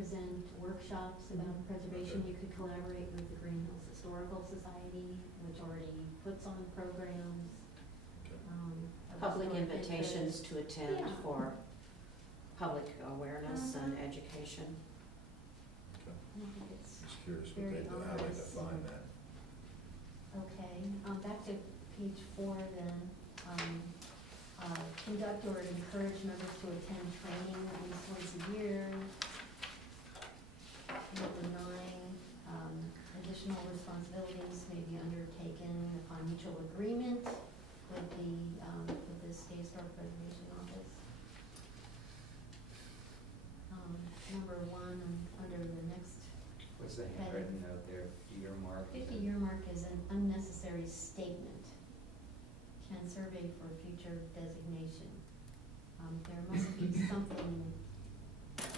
present workshops about preservation. You could collaborate with the Greenhills Historical Society, which already puts on programs. of Public historic invitations interest. to attend Yeah. for public awareness and education. I think it's Just curious what very they do, how they onerous. define that. Okay, back to page 4 then. Conduct or encourage members to attend training at least once a year. Number 9, additional responsibilities may be undertaken upon mutual agreement with the State Historic Preservation Office. Number 1, under the next What's the handwritten note there, year mark? 50-year mark is an unnecessary statement. Can survey for future designation. There must be something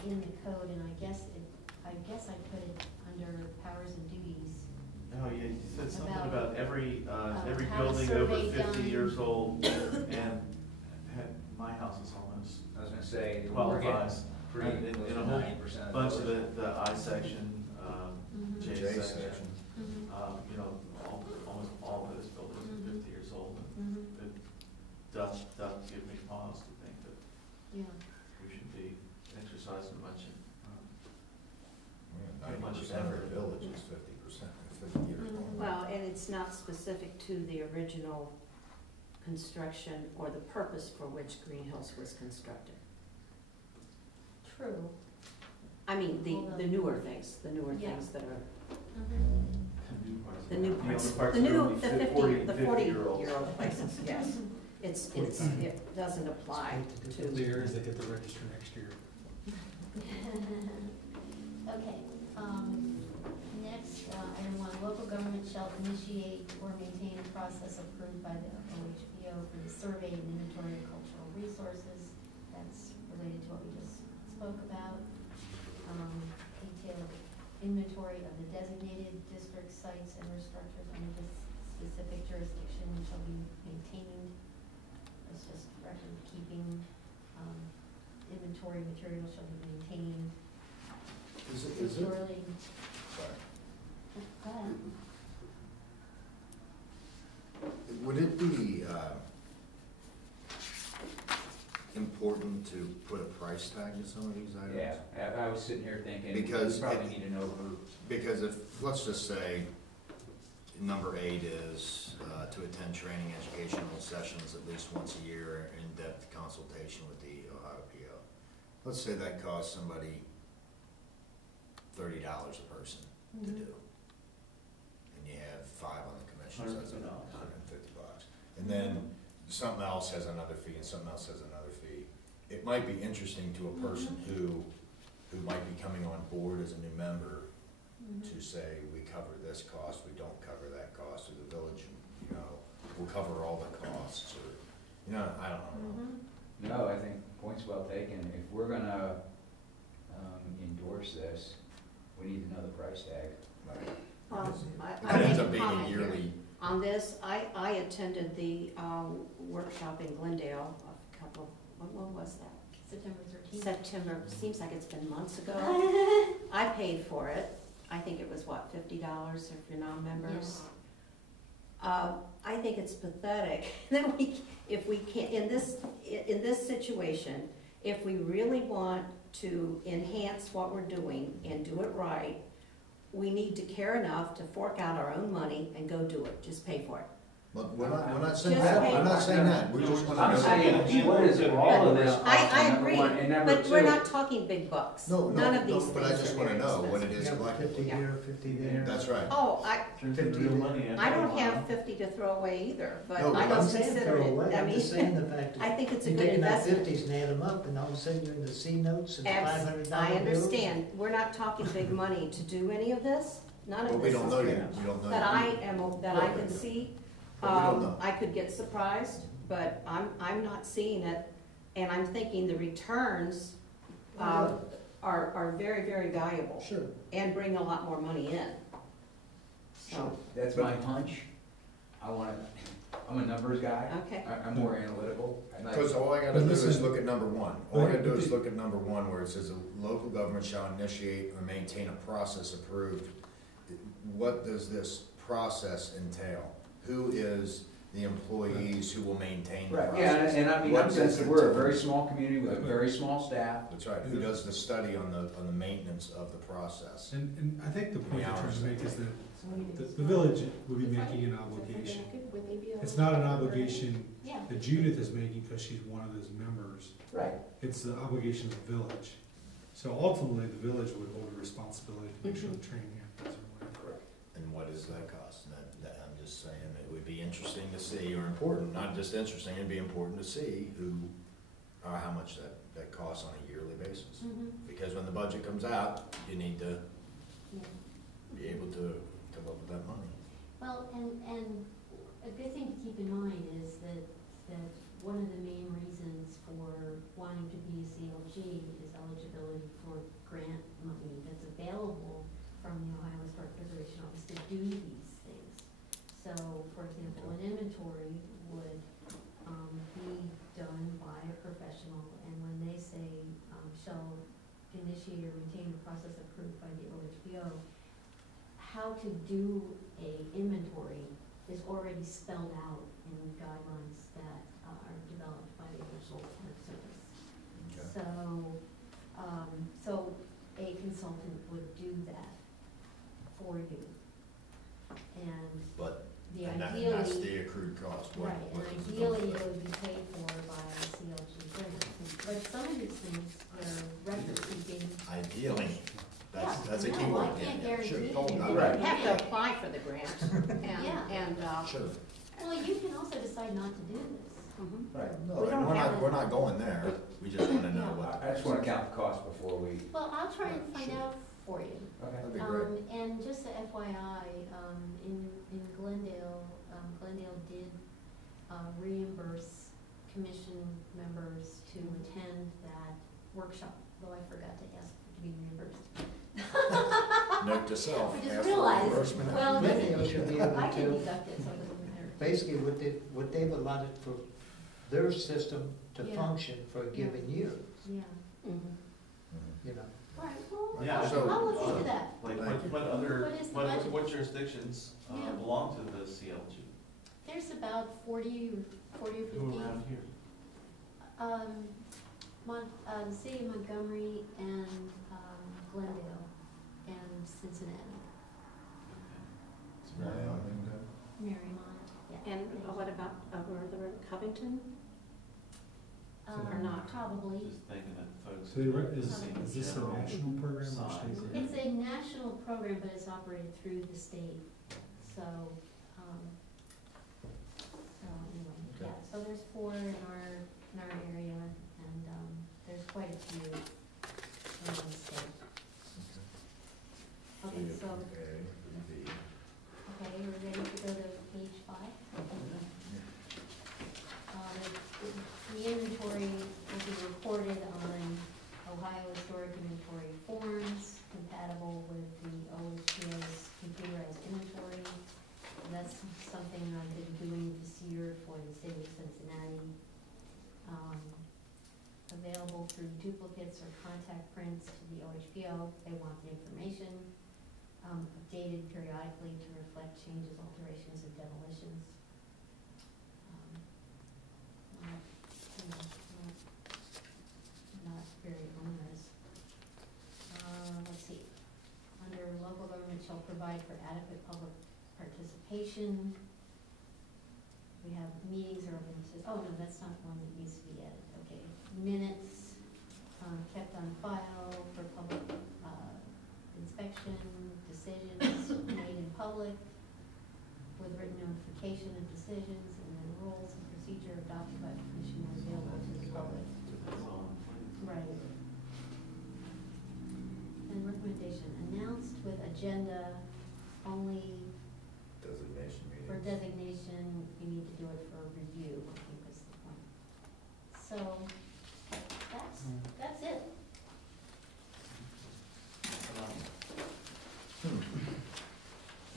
in the code, and I guess I put it under powers and duties. No, you said something About, about every how to building over survey 50 done. years old, and my house is almost I was gonna say, we're qualifies for, getting in close a to whole 90% of bunch of buildings. the I section, Mhm. J J section. section. Mhm. You know, almost all those buildings are Mhm. 50 years old. Mhm. It does give me pause to think that Yeah. we should be exercising a bunch of, Pretty much 90% of the every- village is 50%, 50 years Mhm. old. Well, and it's not specific to the original construction or the purpose for which Greenhills was constructed. True. I mean, Hold the on. newer things that are, Mhm. the new you know, parts, the parts the that are new, only the 40 the 50-year-olds. 40-year-old places, yes. It doesn't apply to. Years, they get to register next year. Okay, next, item 1, local government shall initiate or maintain a process approved by the OHBO for the survey and inventory of cultural resources. That's related to what we just spoke about. Detailed inventory of the designated district sites and their structures under this specific jurisdiction shall be maintained. It's just record keeping, inventory materials shall be maintained. Is it, Securely. sorry. Go ahead. Would it be important to put a price tag to some of these items? Yeah, I was sitting here thinking, we Because probably it- need to know who. Because if, let's just say, number 8 is to attend training educational sessions at least once a year, in-depth consultation with the Ohio PO. Let's say that costs somebody $30 a person to do. And you have 5 on the commission, so that's $150. And then something else has another fee, and something else has another fee. It might be interesting to a person who might be coming on board as a new member to say, we cover this cost, we don't cover that cost, or the village, you know, will cover all the costs, or, you know, I don't know. No, I think point's well taken. If we're gonna endorse this, we need to know the price tag. Right. Well, If I it ends make up a being a comment here. yearly, On this, I attended the workshop in Glendale a couple, when was that? September 13th. September, seems like it's been months ago. I paid for it. I think it was, what, $50 if you're non-members? I think it's pathetic that if we can't, in this situation, if we really want to enhance what we're doing and do it right, we need to care enough to fork out our own money and go do it, just pay for it. but we're not saying Just that, pay I'm not for it. saying that, we just want to know. I'm saying, what is all of this cost, I number agree, one, and number but two. we're not talking big bucks. No, None of these but I things just are wanna very know what it expensive. is Yeah, collectively. 50 here, 50 there. That's right. Oh, Turns into real money after I a don't while. have 50 to throw away either, but No, but I I'm don't saying consider it, I I'm just saying mean, the fact I that think it's a you're good taking out investment. 50s and add them up, and all of a sudden you're in the C notes and $500 bills. I understand, we're not talking big money to do any of this, none But of we this don't is know big. yet, we don't know. That yet. I can see. But we don't know. I could get surprised, but I'm not seeing it, and I'm thinking the returns are very, very valuable Sure. and bring a lot more money in. So, That's my hunch. I wanna, I'm a numbers guy. Okay. I'm more analytical. And I- Because all I gotta But do is listen- look at number one. All I gotta do But- is look at number one where it says the local government shall initiate or maintain a process approved. What does this process entail? Who is the employees who will maintain the Right, process? yeah, and I mean, What I'm does sensitive, it we're a entail? very small community with a very small staff. That's right, who does the study on the maintenance of the process? And I think the point Yeah, you're trying to make is that the It's village would be making an obligation. It's not an obligation Yeah. that Judith is making because she's one of those members. Right. It's the obligation of the village. So ultimately, the village would hold a responsibility to make sure the training happens or whatever. And what does that cost? And that, I'm just saying, it would be interesting to see, or important, not just interesting, it'd be important to see who, how much that costs on a yearly basis. Mhm. Because when the budget comes out, you need to Yeah. be able to come up with that money. Well, and a good thing to keep in mind is that one of the main reasons for wanting to be a CLG is eligibility for grant money that's available from the Ohio Historic Preservation Office to do these things. So, for example, an inventory would be done by a professional, and when they say shall initiate or maintain the process approved by the OHBO, how to do a inventory is already spelled out in guidelines that are developed by the National Park Service. So a consultant would do that for you. And But, the and that's ideally, the accrued cost. What- right, and what does it ideally cost? it would be paid for by a CLG grant. But some of these things are record keeping. Ideally, that's a Yeah, key no, word. I can't yeah, guarantee sure. anything. Oh, Right. You have to apply for the grant, Yeah. and, Sure. Well, you can also decide not to do this. mhm. Right. No, We don't have it. we're not going there. We just wanna know Yeah. what. I just wanna count the cost before we, Well, I'll try and find Sure. out for you. okay. That'd be great. And just a FYI, in Glendale, Glendale did reimburse commission members to attend that workshop, though I forgot to ask to be reimbursed. Note to self, I just ask for realized, reimbursement. well, Glendale should be able I can to, deduct it, so it doesn't matter. basically what they've allotted for their system to Yeah. function for a given year, Yeah, Mhm. you know. all right, well, Yeah, so- I'll look into that. Like, Thank you. what other, What is the budget? what jurisdictions Yeah. belong to the CLG? There's about 40 or 50. Who around here? The city of Montgomery and Glendale and Cincinnati, Marymount, yeah. And what about over Covington? or not? Probably. Just thinking that folks. So is this a general national program or size. state? It's a national program, but it's operated through the state, so, anyway, Okay. yeah, so there's 4 in our area, and, there's quite a few in the state. Okay, so, okay, we're ready to go to page 5? The inventory will be recorded on Ohio Historic Inventory forms, compatible with the OHPO's computerized inventory. And that's something I've been doing this year for the city of Cincinnati. Available through duplicates or contact prints to the OHPO. They want the information updated periodically to reflect changes, alterations, and demolitions. Not very onerous. Let's see, under local government shall provide for adequate public participation. We have meetings are open to, oh no, that's not one that needs to be added, okay. Minutes, kept on file for public, inspection, decisions made in public with written notification of decisions, and then rules and procedure adopted by the commission are available to the public. Right. And recommendation, announced with agenda only Designation for meetings. designation, you need to do it for review, I think was the point. So, that's it.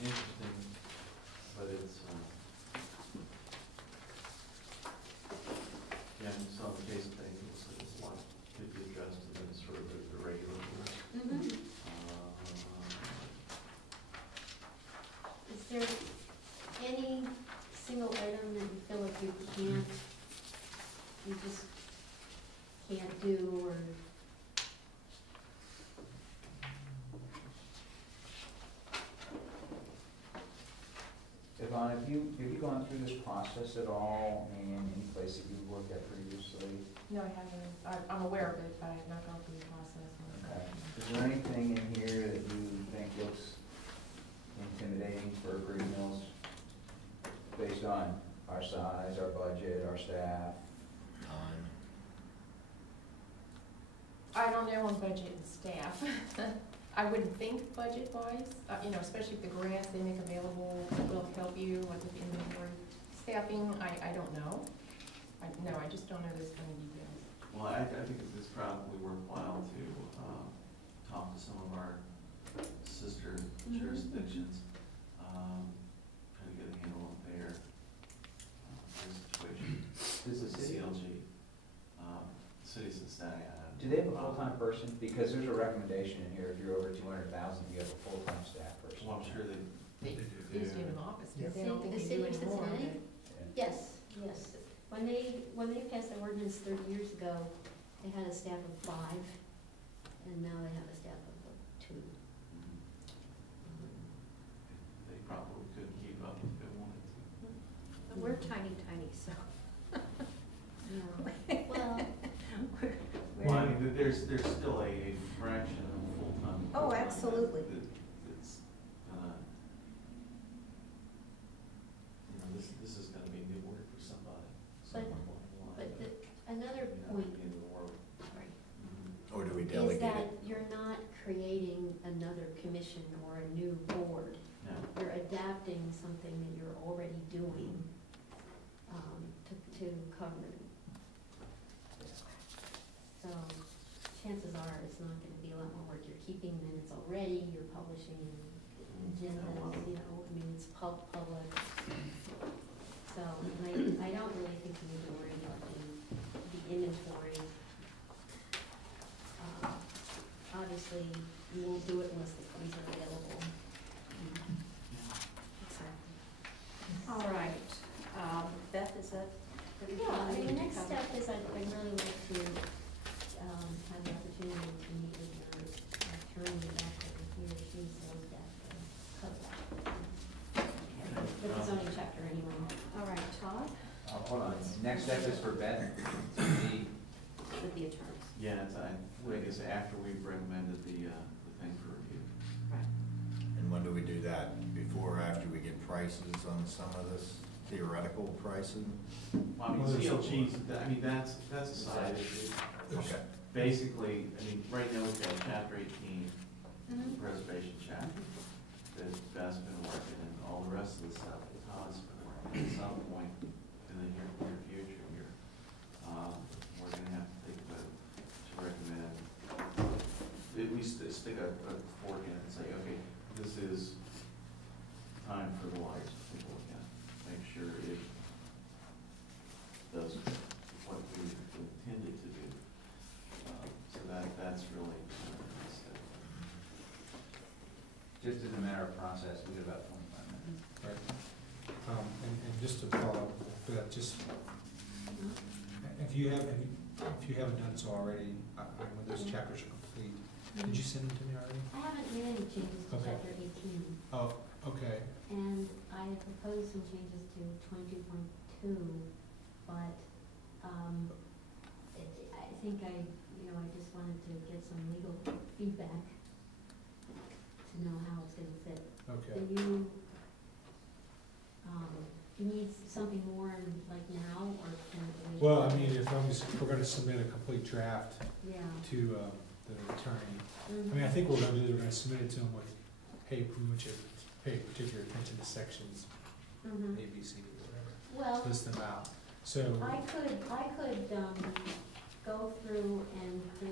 Interesting, but it's, gone through this process at all in any place that you've worked at previously? No, I haven't. I'm aware of it, but I have not gone through the process. Okay. Is there anything in here that you think looks intimidating for Greenhills based on our size, our budget, our staff? Time. I don't know on budget and staff. I wouldn't think budget-wise, especially if the grants they make available will help you, like with inventory. Staffing, I don't know. I just don't know this kind of details. Well, I think it's probably worthwhile to, talk to some of our sister jurisdictions, try to get a handle on their situation. Does the city, CLG, cities in Staten Island. do they have a full-time person? Because there's a recommendation in here, if you're over 200,000, you have a full-time staff person. Well, I'm sure they They do. used to have an office, Yeah. but they don't think The they city do of anymore. Cincinnati? Yeah. Yes. When they passed the ordinance 30 years ago, they had a staff of 5, and now they have a staff of 2. They probably couldn't keep up if they wanted to. But we're tiny, so. Yeah. Well, Well, I mean, there's still a fraction of full-time. Oh, absolutely. It's, this is gonna be new work for somebody. But- someone along the line. another You're not point in the world. Or do we is delegate that it? you're not creating another commission or a new board. No. You're adapting something that you're already doing to cover it. So chances are it's not gonna be a lot more work. You're keeping minutes already, you're publishing agendas, it's public. So I don't really think you need to worry about the inventory. Obviously, you won't do it unless the funds are available. All right. Beth, is that? Yeah, the next step is I'd really like to have the opportunity to meet with your attorney after he or she's looked at the code. With the zoning chapter anyway. All right, Todd, Hold on, next step is for Ben to be, with the attorneys. Yeah, I guess after we've recommended the thing for review. And when do we do that? Before or after we get prices on some of this theoretical pricing? Well, I mean, CLGs, that's a side issue. Okay. Basically, right now we've got chapter 18, preservation chapter, that's been working, and all the rest of the stuff that Todd's been working. At some point in the near future here, we're gonna have to take a vote to recommend, at least stick a fork in it and say, okay, this is time for the lights to take a look at, make sure it does what we intended to do. So that's really the step. just as a matter of process, we get about 25 minutes. Right. And just to follow up with that, just, if you haven't done so already, when those chapters are complete, did you send them to me already? I haven't made any changes to Okay. chapter 18, Oh, okay. and I proposed some changes to 22.2, but I think I just wanted to get some legal feedback to know how it's gonna fit. Okay. Do you need something more in, like now, or can it wait? Well, I mean, if we're gonna submit a complete draft Yeah. to the attorney, Mhm. I mean, I think what we're gonna do is we're gonna submit it to him with, hey, pay particular attention to sections Mhm. A, B, C, D, whatever. Well, List them out. So. I could go through and create